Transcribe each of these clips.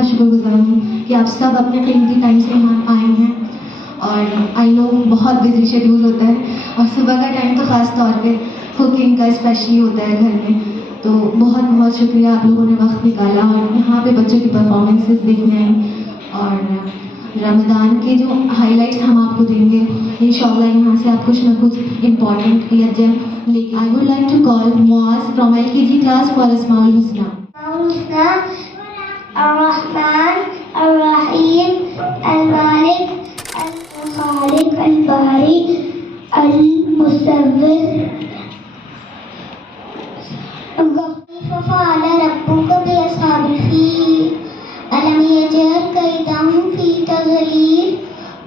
کا شکر گزار ہوں کہ آپ سب اپنے قیمتی ٹائم سے یہاں آئے ہیں. اور آئی نو بہت بزی شیڈیول ہوتا ہے اور صبح کا ٹائم تو خاص طور پہ کوکنگ کا اسپیشلی ہوتا ہے گھر میں. تو بہت بہت شکریہ آپ لوگوں نے وقت نکالا اور یہاں پہ بچوں کی پرفارمنسز دیکھنے آئیں. اور رمضان کے جو ہائی لائٹس ہم آپ کو دیں گے انشاءاللہ یہاں سے آپ کچھ نہ کچھ امپورٹنٹ یا جیم لے کے. I would like to call Muaz from LKG class for اسماء الحسنہ. الرحمن الرحیم المالک الخالق الباری المصور ففعل ربك بأصحاب الفيل ألم يجعل كيدهم في تضليل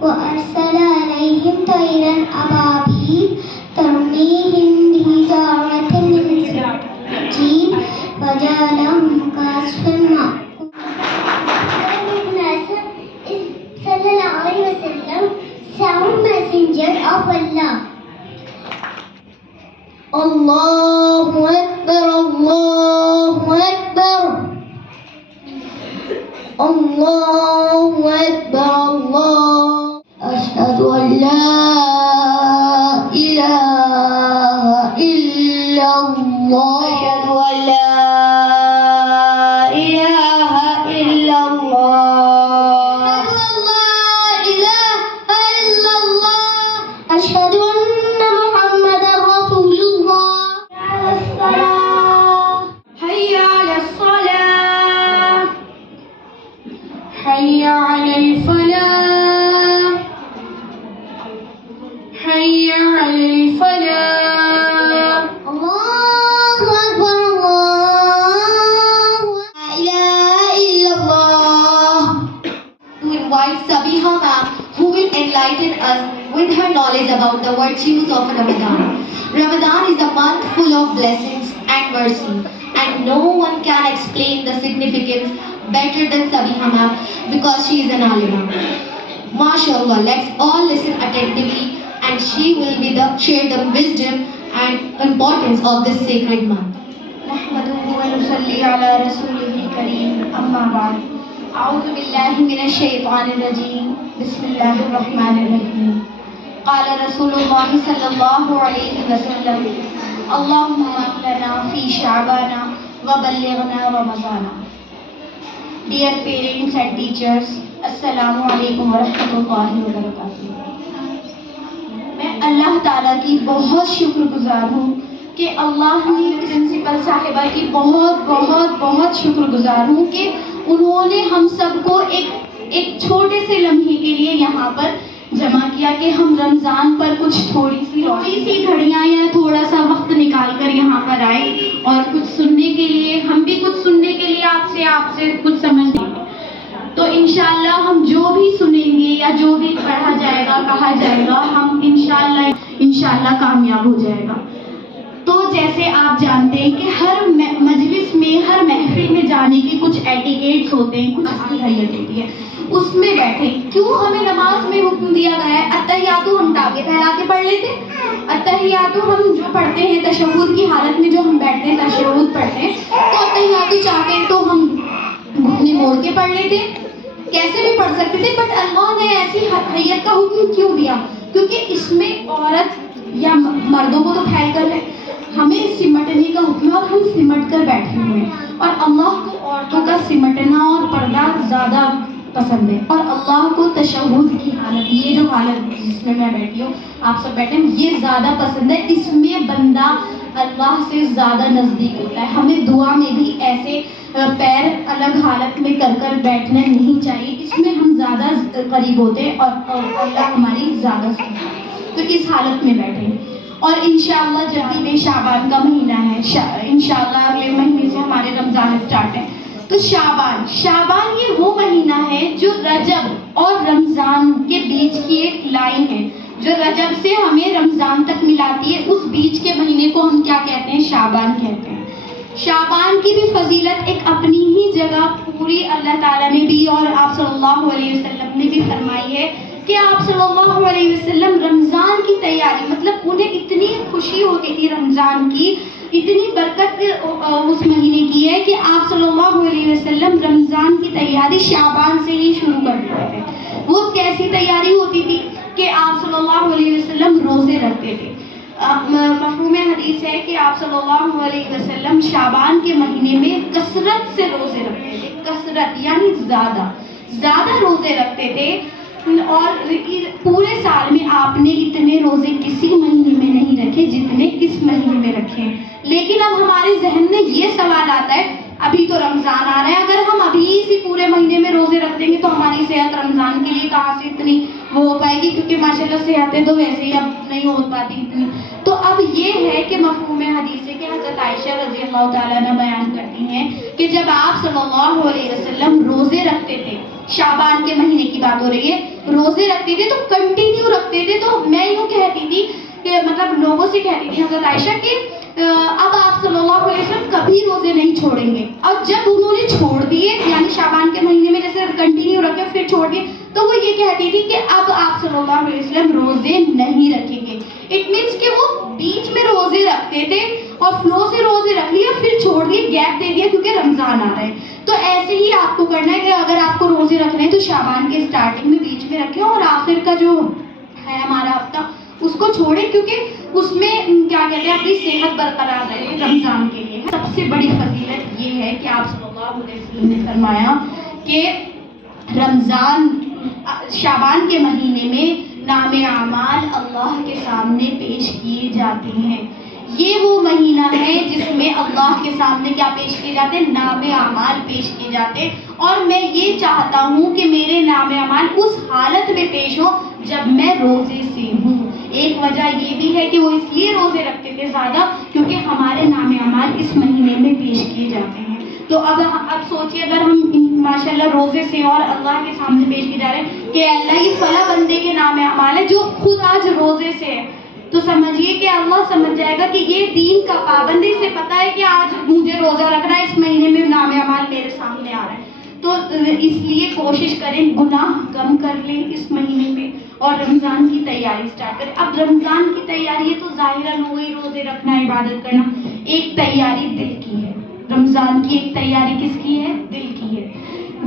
وأرسل عليهم طيرا أبابيل ترميهم بحجارة من سجيل فجعلهم كعصف مأكول. Sallallahu Alaihi Wasallam, sound messenger of Allah. Allahu Akbar, Allahu Akbar, Allahu Akbar, Allah. Ashhadu an la ilaha illallah. Ashhadu an la ilaha illallah. أشهد أن محمدا رسول الله. على الصلاة. حي على الصلاة. حي على الفلاح. حي على الفلاح. الله أكبر الله. لا إله إلا الله. To invite Sabiha ma'am, who will enlighten us with her knowledge about the virtues of Ramadan. Ramadan is a month full of blessings and mercy, and no one can explain the significance better than Sabiha ma'am because she is an alima. MashaAllah, let's all listen attentively and she will share the wisdom and importance of this sacred month. نحمده ونصلي على رسوله الكريم أما بعد. أعوذ بالله من الشيطان الرجيم. بسم الله الرحمن الرحيم. قال رسول الله صلى الله عليه وسلم اللهم لنا في شعبان وبلغنا رمضان. Dear parents and teachers, السلام علیکم ورحمۃ اللہ وبرکاتہ. میں اللہ تعالیٰ کی بہت شکر گزار ہوں کہ اللہ نے پرنسپل صاحبہ کی بہت بہت بہت شکر گزار ہوں کہ انہوں نے ہم سب کو ایک چھوٹے سے لمحے کے لیے یہاں پر جمع کیا کہ ہم رمضان پر کچھ تھوڑی سی گھڑیاں یا تھوڑا سا وقت نکال کر یہاں پر آئے اور کچھ سننے کے لیے، ہم بھی کچھ سننے کے لیے آپ سے کچھ سمجھنے. تو انشاءاللہ ہم جو بھی سنیں گے یا جو بھی پڑھا جائے گا، کہا جائے گا، ہم انشاءاللہ کامیاب ہو جائے گا. تو جیسے آپ جانتے ہیں کہ ہر مجلس میں، ہر محفل میں جانے کے کچھ ایٹیکیٹس ہوتے ہیں، کچھ اصلی حیت ہوتی ہے. اس میں بیٹھے کیوں ہمیں نماز میں حکم دیا گیا ہے اتحیاتو ہم ٹاکے پھیلا کے پڑھ لیتے. اتحیاتو ہم جو پڑھتے ہیں تشہد کی حالت میں، جو ہم بیٹھتے ہیں تشہد پڑھتے ہیں، تو اتحیاتو چاہتے ہیں تو ہم گھٹنے موڑ کے پڑھ لیتے، کیسے بھی پڑھ سکتے تھے. بٹ اللہ نے ایسی حیت کا حکم کیوں دیا؟ کیونکہ اس میں عورت یا مردوں کو تو پھیل کر ہے، ہمیں سمٹنے کا حکم ہے اور ہم سمٹ کر بیٹھے ہوئے ہیں. اور اللہ کو عورتوں کا سمٹنا اور پردہ زیادہ پسند ہے، اور اللہ کو تشہد کی حالت، یہ جو حالت جس میں بیٹھی ہوں، آپ سب بیٹھے ہیں، یہ زیادہ پسند ہے. اس میں بندہ اللہ سے زیادہ نزدیک ہوتا ہے. ہمیں دعا میں بھی ایسے پیر الگ حالت میں کر بیٹھنا نہیں چاہیے، اس میں ہم زیادہ قریب ہوتے ہیں اور اللہ ہماری زیادہ سنتا ہے. تو اس حالت میں بیٹھیں. اور انشاءاللہ جب بھی شعبان کا مہینہ ہے، انشاءاللہ اگلے مہینے سے ہمارے رمضان اسٹارٹ ہے. تو شعبان یہ وہ مہینہ ہے جو رجب اور رمضان کے بیچ کی ایک لائن ہے، جو رجب سے ہمیں رمضان تک ملاتی ہے. اس بیچ کے مہینے کو ہم کیا کہتے ہیں؟ شعبان کہتے ہیں. شعبان کی بھی فضیلت ایک اپنی ہی جگہ پوری اللہ تعالیٰ نے بھی اور آپ صلی اللہ علیہ وسلم نے بھی فرمائی ہے کہ آپ صلی اللہ علیہ وسلم رمضان کی تیاری، مطلب انہیں اتنی خوشی ہوتی تھی رمضان کی، اتنی برکت اس مہینے کی ہے کہ آپ صلی اللہ علیہ وسلم رمضان کی تیاری تیاری شعبان سے ہی شروع کر دیتے تھے. وہ کیسی تیاری ہوتی تھی کہ آپ صلی اللہ علیہ وسلم روزے رکھتے تھے. مفہوم حدیث ہے کہ آپ صلی اللہ علیہ وسلم شعبان کے مہینے میں کثرت سے روزے رکھتے تھے. کثرت یعنی زیادہ روزے رکھتے تھے. اور پورے سال میں آپ نے اتنے روزے کسی مہینے میں نہیں رکھے جتنے اس مہینے میں رکھے ہیں. لیکن اب ہمارے ذہن میں یہ سوال آتا ہے ابھی تو رمضان آ رہا ہے, اگر ہم ابھی اسی پورے مہینے میں روزے رکھ دیں گے تو ہماری صحت رمضان کے لیے کہاں سے اتنی وہ ہو پائے گی, کیونکہ ماشاءاللہ صحتیں تو ویسے ہی اب نہیں ہو پاتی اتنی. تو اب یہ ہے کہ مفہوم حدیث ہے کہ حضرت عائشہ رضی اللہ تعالیٰ عنہ بیان کرتی ہیں کہ جب آپ صلی اللہ علیہ وسلم روزے رکھتے تھے, شعبان کے مہینے کی بات ہو رہی ہے, روزے رکھتے تھے تو کنٹینیو رکھتے تھے. تو میں یوں کہتی تھی کہ مطلب لوگوں سے کہتی تھی حضرت عائشہ کہ اب آپ صلی اللہ علیہ وسلم کبھی روزے نہیں چھوڑیں گے. اور جب انہوں نے چھوڑ دیے, یعنی شعبان کے مہینے میں جیسے کنٹینیو رکھے پھر چھوڑ دیے, تو وہ یہ کہتی تھی کہ اب آپ صلی اللہ علیہ وسلم روزے نہیں رکھیں گے. اٹ مینس کہ وہ بیچ میں روزے رکھتے تھے اور فلو سے روزے رکھ لیے پھر چھوڑ دیے, گیپ دے دیا کیونکہ رمضان آ رہا ہے. تو ایسے ہی آپ کو کرنا ہے کہ اگر آپ کو روزے رکھنے ہیں تو شعبان کے اسٹارٹنگ میں بیچ میں رکھیں اور آخر کا جو ہے ہمارا ہفتہ اس کو چھوڑیں, کیونکہ اس میں کیا کہتے ہیں اپنی صحت برقرار رہے رمضان کے لیے. سب سے بڑی فضیلت یہ ہے کہ آپ صلی اللہ علیہ وسلم نے فرمایا کہ رمضان شعبان کے مہینے میں نام اعمال اللہ کے سامنے پیش کیے جاتے ہیں. یہ وہ مہینہ ہے جس میں اللہ کے سامنے کیا پیش کیے جاتے ہیں, نام اعمال پیش کیے جاتے ہیں. اور میں یہ چاہتا ہوں کہ میرے نام اعمال اس حالت میں پیش ہو جب میں روزے سے ہوں. ایک وجہ یہ بھی ہے کہ وہ اس لیے روزے رکھتے تھے زیادہ کیونکہ ہمارے نام اعمال اس مہینے میں پیش کیے جاتے ہیں. تو اب سوچیے اگر ہم ماشاءاللہ روزے سے اور اللہ کے سامنے پیش کیے جا رہے ہیں کہ اللہ یہ فلاں بندے کے نام اعمال ہے جو خود آج روزے سے ہے, تو سمجھیے کہ اللہ سمجھ جائے گا کہ یہ دین کا پابندی سے پتہ ہے کہ آج مجھے روزہ رکھنا ہے, اس مہینے میں نام اعمال میرے سامنے آ رہا ہے. تو اس لیے کوشش کریں گناہ کم کر لیں اس مہینے میں اور رمضان کی تیاری اسٹارٹ کریں. اب رمضان کی تیاری ہے تو ظاہراً ہو گئی روزے رکھنا, عبادت کرنا. ایک تیاری دل کی ہے, رمضان کی ایک تیاری کس کی ہے, دل کی ہے.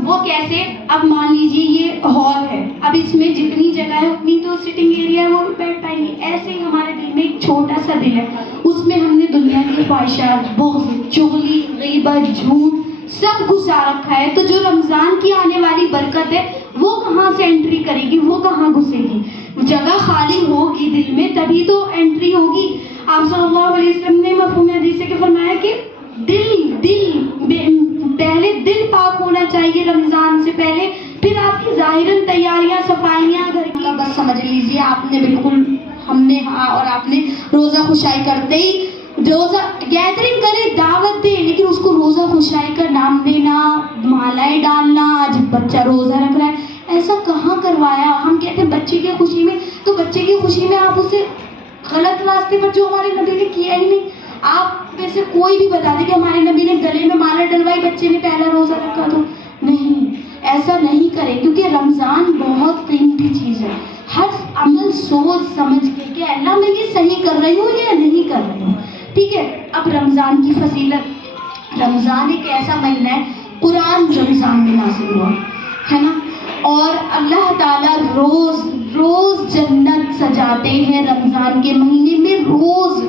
وہ کیسے, اب مان لیجیے یہ ہال ہے, اب اس میں جتنی جگہ ہے اتنی تو سٹنگ ایریا ہے وہ بیٹھ پائیں گے. ایسے ہی ہمارے دل میں ایک چھوٹا سا دل ہے, اس میں ہم نے دنیا کی خواہشات, بغض, چغلی, غیبت, جھوٹ سب گھسا رکھا ہے. تو جو رمضان کی آنے والی برکت ہے وہ کہاں سے انٹری کرے گی, وہ کہاں گھسے گی؟ جگہ خالی ہوگی دل میں تبھی تو انٹری ہوگی. آپ صلی اللہ علیہ وسلم نے مفہوم حدیث سے فرمایا کہ پہلے دل پاک ہونا چاہیے رمضان سے پہلے, پھر آپ کی ظاہراً تیاریاں, صفائیاں گھر کی. بس سمجھ لیجیے آپ نے بالکل, ہم نے اور آپ نے روزہ خوشائی کرتے ہی روزہ گیدرنگ کرے, دعوت دے, لیکن اس کو روزہ خوشائی کا نام دینا, مالائیں ڈالنا, آج بچہ روزہ رکھ رہا ہے, ایسا کہاں کروایا. ہم کہتے ہیں بچے کی خوشی میں, تو بچے کی خوشی میں آپ اسے غلط راستے پر جو ہمارے نبی نے کیا ہی نہیں. آپ میں سے کوئی بھی بتا دے کہ ہمارے نبی نے گلے میں مالا ڈلوائی بچے نے پہلا روزہ رکھا, تو نہیں, ایسا نہیں کرے. کیونکہ رمضان بہت قیمتی چیز ہے. ہر عمل سوچ سمجھ کے کہ اللہ میں یہ صحیح کر رہی ہوں یا نہیں کر رہی ہوں. ٹھیک ہے. اب رمضان کی فضیلت, رمضان ایک ایسا مہینہ ہے, قرآن رمضان میں نازل ہوا ہے نا, اور اللہ تعالیٰ روز روز جنت سجاتے ہیں رمضان کے مہینے میں روز.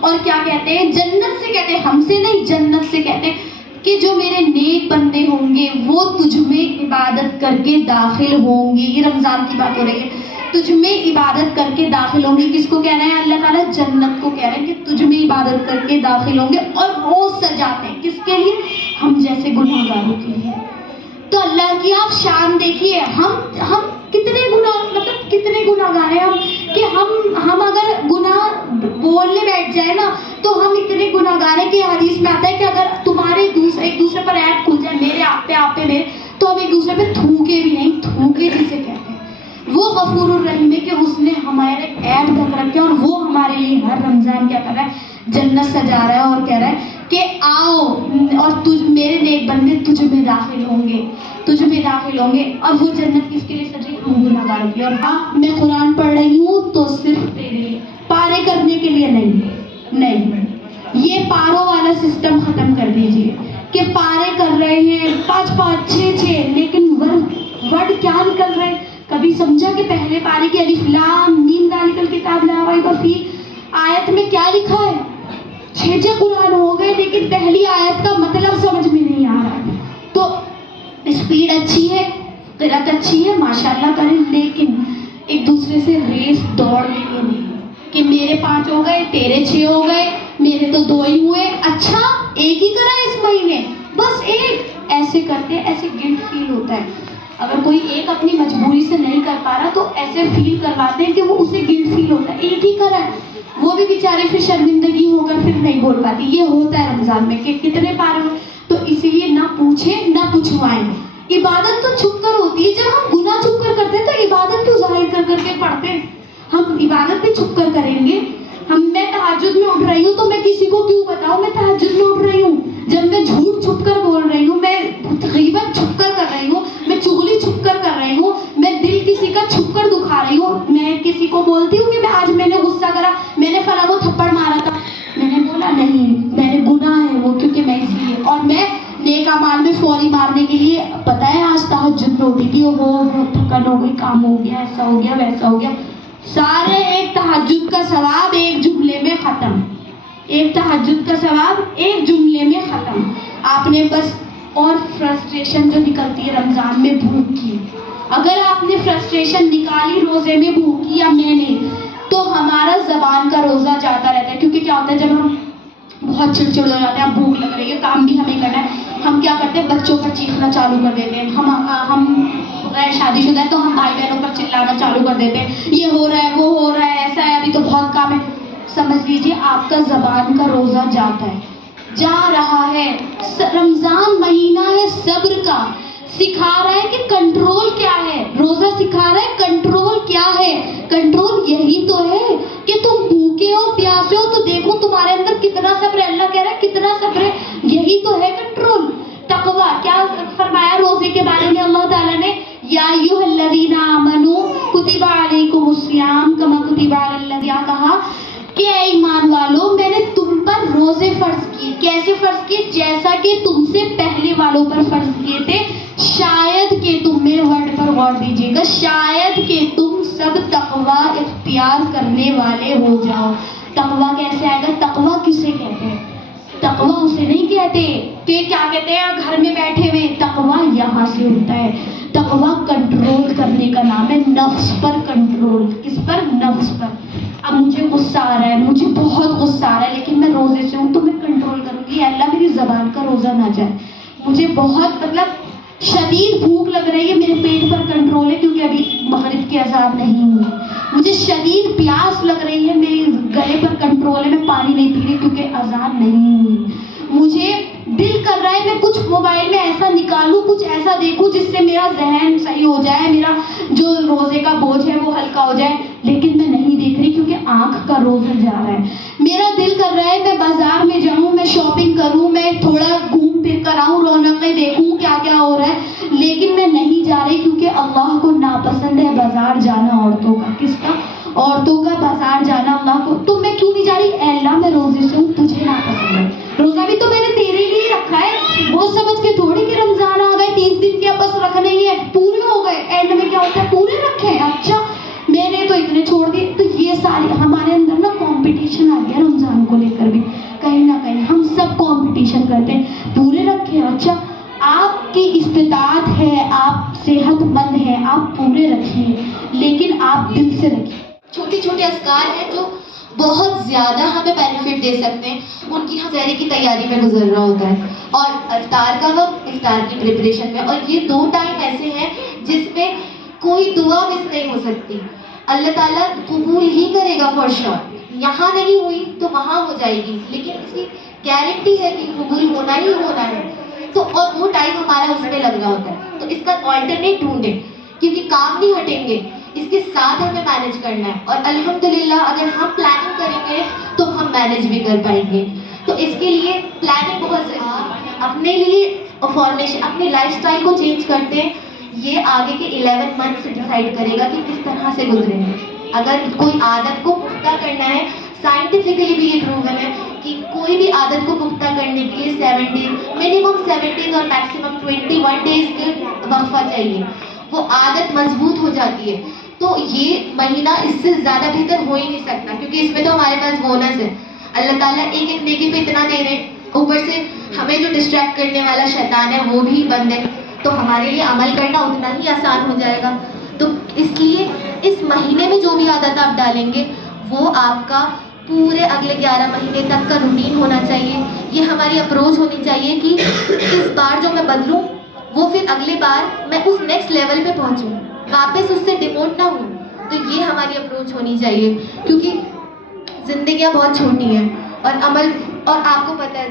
اور کیا کہتے ہیں, جنت سے کہتے ہیں, ہم سے نہیں, جنت سے کہتے ہیں کہ جو میرے نیک بندے ہوں گے وہ تجھ میں عبادت کر کے داخل ہوں گے. یہ رمضان کی بات ہو رہی ہے, تجھ میں عبادت کر کے داخل ہوں گے. کس کو کہہ رہے ہیں, اللہ تعالیٰ جنت کو کہہ رہے ہیں کہ تجھ میں عبادت کر کے داخل ہوں گے. اور روز سجاتے ہیں کس کے لیے, ہم جیسے گناہ گاروں کے لیے. تو اللہ کی آپ شان دیکھیے, ہم کتنے گناہ گار ہیں ہم, کہ ہم اگر گناہ بولنے بیٹھ جائے نا تو ہم اتنے گناہ گار ہیں کہ حدیث میں آتا ہے کہ اگر تمہارے ایک دوسرے پر عیب کھل جائے, میرے آپ پہ میرے, تو ہم ایک دوسرے پہ تھوکے بھی نہیں, تھوکے جسے کہتے ہیں. وہ غفور الرحیم ہے کہ اس نے ہمارے عیب ڈھک رکھے اور وہ ہمارے لیے ہر رمضان کیا کر رہا ہے, جنت سجا رہا ہے اور کہہ رہا ہے کہ آؤ اور میرے نیک بندے تجھ میں داخل ہوں گے, تجھ میں داخل ہوں گے. اور وہ جنت کس کے لیے سجی, ہم گناہ گاروں کے. اور ہاں میں قرآن پڑھ رہی ہوں تو صرف تیرے لیے, پارے کرنے کے لیے نہیں. یہ پاروں والا سسٹم ختم کر دیجیے کہ پارے کر رہے ہیں 5 5 6 6, لیکن سمجھا کہ پہلے پارے کی الف لام میم ذالکل کتاب لا ریب فیہ آیت میں کیا لکھا ہے؟ 6 قرآن ہو گئے لیکن پہلی آیت کا مطلب سمجھ میں نہیں آ رہا ہے. تو اسپیڈ اچھی ہے, قرأت اچھی ہے, ماشاءاللہ کریں, لیکن ایک دوسرے سے ریس دوڑ لیے نہیں کہ میرے 5 ہو گئے, تیرے 6 ہو گئے, میرے تو 2 ہی ہوئے, اچھا ایک ہی کرا اس مہینے, بس ایک. ایسے کرتے ایسے گلٹ فیل ہوتا ہے. اگر کوئی ایک اپنی مجبوری سے نہیں کر پا رہا تو ایسے فیل کرواتے ہیں کہ وہ اسے گلٹ فیل ہوتا ہے, ایک ہی کرا ہے, وہ بھی بیچارے پھر شرمندگی ہو کر پھر نہیں بول پاتی. یہ ہوتا ہے رمضان میں کہ کتنے پارے ہوئے, تو اسی لیے نہ پوچھیں نہ پوچھوائیں. عبادت تو چھپ کر ہوتی ہے, جب ہم گناہ چھپ کر کرتے ہیں تو عبادت کیوں ظاہر کر کر کے پڑھتے ہیں؟ ہم عبادت بھی چھپ کر کریں گے. میں تہجد میں اٹھ رہی ہوں تو میں کسی کو کیوں بتاؤں میں تہجد میں اٹھ رہی ہوں؟ جب میں جھوٹ چھپ کر بول رہی ہوں, میں غیبت چھپ کر کر رہی ہوں, میں چغلی چھپ کر کر رہی ہوں, میں دل کسی کا چھپ کر دکھا رہی ہوں, میں کسی کو بولتی ہوں کہ آج میں نے غصہ کرا, میں نے فلاں کو تھپڑ مارا تھا, میں نے بولا نہیں, میں نے گناہ ہے وہ, کیونکہ میں اس لیے, اور میں نیک اعمال میں فوری مارنے کے لیے پتہ ہے آج تہجد میں اٹھی تھی, وہ تھکن ہو گئی, کام ہو گیا, ایسا ہو گیا, ویسا ہو گیا, سارے ایک تہجد کا ثواب ایک جملے میں ختم. ایک تہجد کا ثواب ایک جملے میں ختم. آپ نے بس, اور فرسٹریشن جو نکلتی ہے رمضان میں بھوک کی, اگر آپ نے فرسٹریشن نکالی روزے میں بھوک کی یا میں نے, تو ہمارا زبان کا روزہ جاتا رہتا ہے. کیونکہ کیا ہوتا ہے جب ہم بہت چڑچڑ ہو جاتے ہیں, بھوک لگ رہی ہے, کام بھی ہمیں کرنا ہے, ہم کیا کرتے ہیں بچوں پر چیخنا چالو کر دیتے ہیں. ہم غیر شادی شدہ ہے تو ہم بھائی بہنوں پر چلانا چالو کر دیتے ہیں, یہ ہو رہا ہے, وہ ہو رہا ہے, ایسا ہے, ابھی تو بہت کام ہے. سمجھ لیجیے آپ کا زبان کا روزہ جاتا ہے, جا رہا ہے. رمضان مہینہ ہے صبر کا, سکھا رہا ہے کہ کنٹرول کیا ہے. روزہ سکھا رہا ہے کنٹرول کیا ہے. کنٹرول یہی تو ہے کہ تم بھوکے ہو, پیاسے ہو, تو دیکھو تمہارے اندر کتنا صبر ہے. اللہ کہہ رہا ہے کتنا صبر ہے, یہی تو ہے کنٹرول. تقویٰ کیا فرمایا روزے کے بارے میں اللہ تعالیٰ نے, یا ایھا الذین آمنوا کتب علیکم الصیام کما کتب علی الذین, کہا کہ اے ایمان والو میں نے تم پر روزے فرض کیے. کیسے فرض کیے؟ جیسا کہ تم سے پہلے والوں پر فرض کیے تھے, شاید کہ تم, میرے ورڈ پر غور دیجیے گا, شاید کہ تم سب تقویٰ اختیار کرنے والے ہو جاؤ. تقویٰ کیسے آئے گا؟ تقویٰ کسے کہتے ہیں؟ تقویٰ اسے نہیں کہتے کہ کیا کہتے ہیں گھر میں بیٹھے ہوئے. تقویٰ یہاں سے ہوتا ہے. تقویٰ کنٹرول کرنے کا نام ہے, نفس پر کنٹرول. کس پر؟ نفس پر. اب مجھے غصہ آ رہا ہے, مجھے بہت غصہ آ رہا ہے, لیکن میں روزے سے ہوں تو میں کنٹرول کروں گی. اللہ میری زبان کا روزہ نہ جائے. مجھے بہت شدید بھوک لگ رہی ہے, میرے پیٹ پر کنٹرول ہے کیونکہ ابھی مغرب کی اذان نہیں ہوئی. مجھے شدید پیاس لگ رہی ہے, میرے گلے پر کنٹرول ہے, میں پانی نہیں پی رہی کیونکہ اذان نہیں ہوئی. مجھے دل کر رہا ہے میں کچھ موبائل میں ایسا نکالوں, کچھ ایسا دیکھوں جس سے میرا ذہن صحیح ہو جائے, میرا جو روزے کا بوجھ ہے وہ ہلکا ہو جائے, لیکن میں نہیں دیکھ رہی کیونکہ آنکھ کا روزہ جا رہا ہے. میرا دل کر رہا ہے میں بازار میں جاؤں, میں شاپنگ کروں, میں تھوڑا گھوم پھر کر آؤں, رونقیں دیکھوں کیا کیا ہو رہا ہے, لیکن میں نہیں جا رہی کیونکہ اللہ کو ناپسند ہے بازار جانا عورتوں کا. کس کا؟ عورتوں کا بازار جانا اللہ کو. تو میں کیوں نہیں جا رہی؟ اے اللہ میں روزے سے ہوں, تجھے ناپسند ہے. روزہ بھی تو میں نے تیرے لیے رکھا ہے, وہ سمجھ کے تھوڑی کہ رمضان آ گئے 30 دن کے بس رکھنے ہی ہے, پورے ہو گئے. اینڈ میں کیا ہوتا ہے پورے رکھے, اچھا میں نے تو اتنے چھوڑ دیے. تو یہ ساری ہمارے اندر نا کمپٹیشن آ گیا رمضان کو لے کر بھی, کہیں نہ کہیں ہم سب کمپٹیشن کرتے ہیں, پورے رکھے. اچھا آپ کی استطاعت ہے, آپ صحت مند ہیں, آپ پورے رکھیے, لیکن آپ دل سے رکھیے. چھوٹے چھوٹے اذکار ہیں جو بہت زیادہ ہمیں بینیفٹ دے سکتے ہیں, ان کی ہم سحری کی تیاری میں گزر رہا ہوتا ہے, اور افطار کا وقت افطار کی پریپریشن میں. اور یہ 2 ٹائم ایسے ہیں جس میں کوئی دعا مس نہیں ہو سکتی. اللہ تعالیٰ قبول ہی کرے گا فار شور. یہاں نہیں ہوئی تو وہاں ہو جائے گی, لیکن اس کی گارنٹی ہے کہ قبول ہونا ہی ہونا ہے. تو اور وہ ٹائم ہمارا اس میں لگ رہا ہوتا ہے, تو اس کا آلٹرنیٹ ڈھونڈیں, کیونکہ کام نہیں ہٹیں گے, اس کے ساتھ ہمیں مینیج کرنا ہے. اور الحمدللہ اگر ہم پلاننگ کریں گے تو ہم مینیج بھی کر پائیں گے. تو اس کے لیے پلاننگ بہت ضروری ہے. اپنے لیے فارمیشن, اپنی لائف اسٹائل کو چینج کرتے ہیں, یہ آگے کے 11 منتھ ڈیسائیڈ کرے گا کہ کس طرح سے گزریں گے. اگر کوئی عادت کو پختہ کرنا ہے, سائنٹیفکلی بھی یہ پروون ہے کہ کوئی بھی عادت کو پختہ کرنے کے لیے 7 days, منیمم 7 days اور میکسیمم 21 days کے وقفہ چاہیے. وہ عادت مضبوط ہو جاتی ہے. تو یہ مہینہ اس سے زیادہ بہتر ہو ہی نہیں سکتا، کیونکہ اس میں تو ہمارے پاس بونس ہے. اللہ تعالیٰ ایک ایک نیکی پہ اتنا دے رہے ہیں، اوپر سے ہمیں جو ڈسٹریکٹ کرنے والا شیطان ہے وہ بھی بند ہے، تو ہمارے لیے عمل کرنا اتنا ہی آسان ہو جائے گا. تو اس لیے اس مہینے میں جو بھی عادت آپ ڈالیں گے وہ آپ کا پورے اگلے 11 مہینے تک کا روٹین ہونا چاہیے. یہ ہماری اپروچ ہونی چاہیے کہ اس بار جو میں بدلوں وہ پھر اگلے بار میں اس نیکسٹ لیول پہ پہنچوں، واپس اس سے ڈیموٹ نہ ہوں. تو یہ ہماری اپروچ ہونی چاہیے، کیونکہ زندگیاں بہت چھوٹی ہیں اور عمل، اور آپ کو پتہ ہے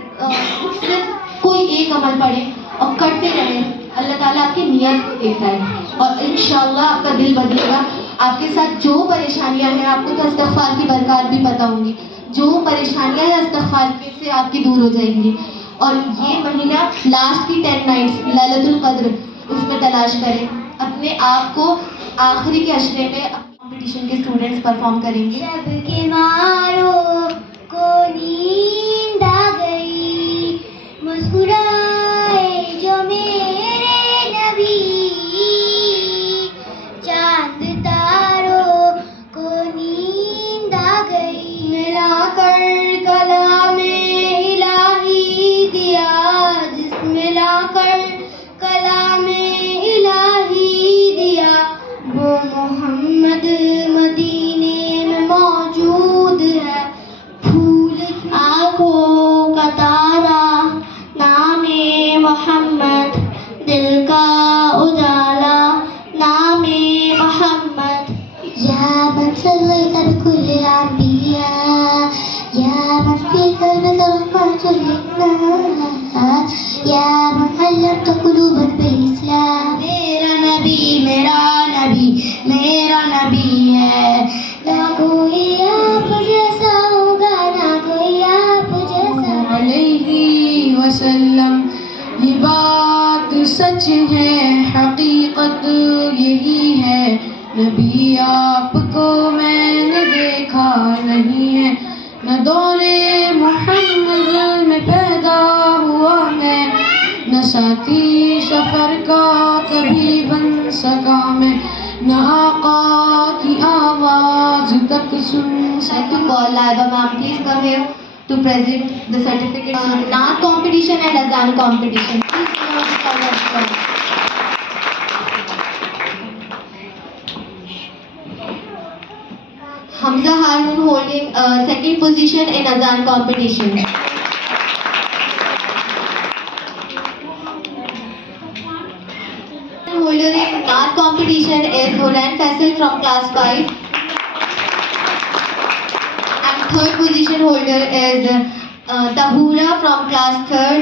صرف کوئی ایک عمل پڑھے اور کرتے رہیں، اللہ تعالیٰ آپ کی نیت کو دیکھتا ہے اور انشاءاللہ آپ کا دل بدلے گا. آپ کے ساتھ جو پریشانیاں ہیں، آپ کو تو استغفار کی برکات بھی پتہ ہوں گی، جو پریشانیاں ہیں استغفار سے آپ کی دور ہو جائیں گی. اور یہ مہینہ لاسٹ کی 10 نائٹس لیلۃ القدر اس میں تلاش کریں اپنے آپ کو. آخری کے عشرے میں کمپٹیشن کے اسٹوڈنٹس پرفارم کریں گے. شب کے ماروں کو نیند آ گئی، مسکرائے جو میرے نبی، چاند تاروں کو نیند آ گئی، ملا کر کلام الہی دیا، جس ملا کر کلام الہی دیا، وہ محمد مدینے میں موجود ہے. پھول آنکھوں کا تارا نام محمد، دل کا اجالا نام محمد. یا من صلیت بکل الانبیاء، یا من فی قلبک رحمت للناس، یا من علمت قلوبا بالاسلام. میرا نبی میرا نبی ہے، نہ کوئی آپ جیسا ہوگا، نہ کوئی آپ جیسا. علیہ وسلم یہ بات سچ ہے، حقیقت یہی ہے، نبی آپ کو میں نے دیکھا نہیں ہے، نہ دور محمد میں پیدا ہوا میں، نہ ساتھی سفر کا کبھی بن سکا میں، نہ آقا کی آواز تک سن سکا. To call Laiba ma'am, please come here to present the certificate on Naat competition and Azan competition. Please come on, come on. Hamza Harun holding second position in Azan competition. Holder in Naat competition is Huran Faisal from class 5. And third position holder is Tahura from class 3rd.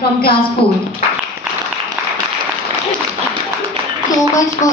from class 4th. So much for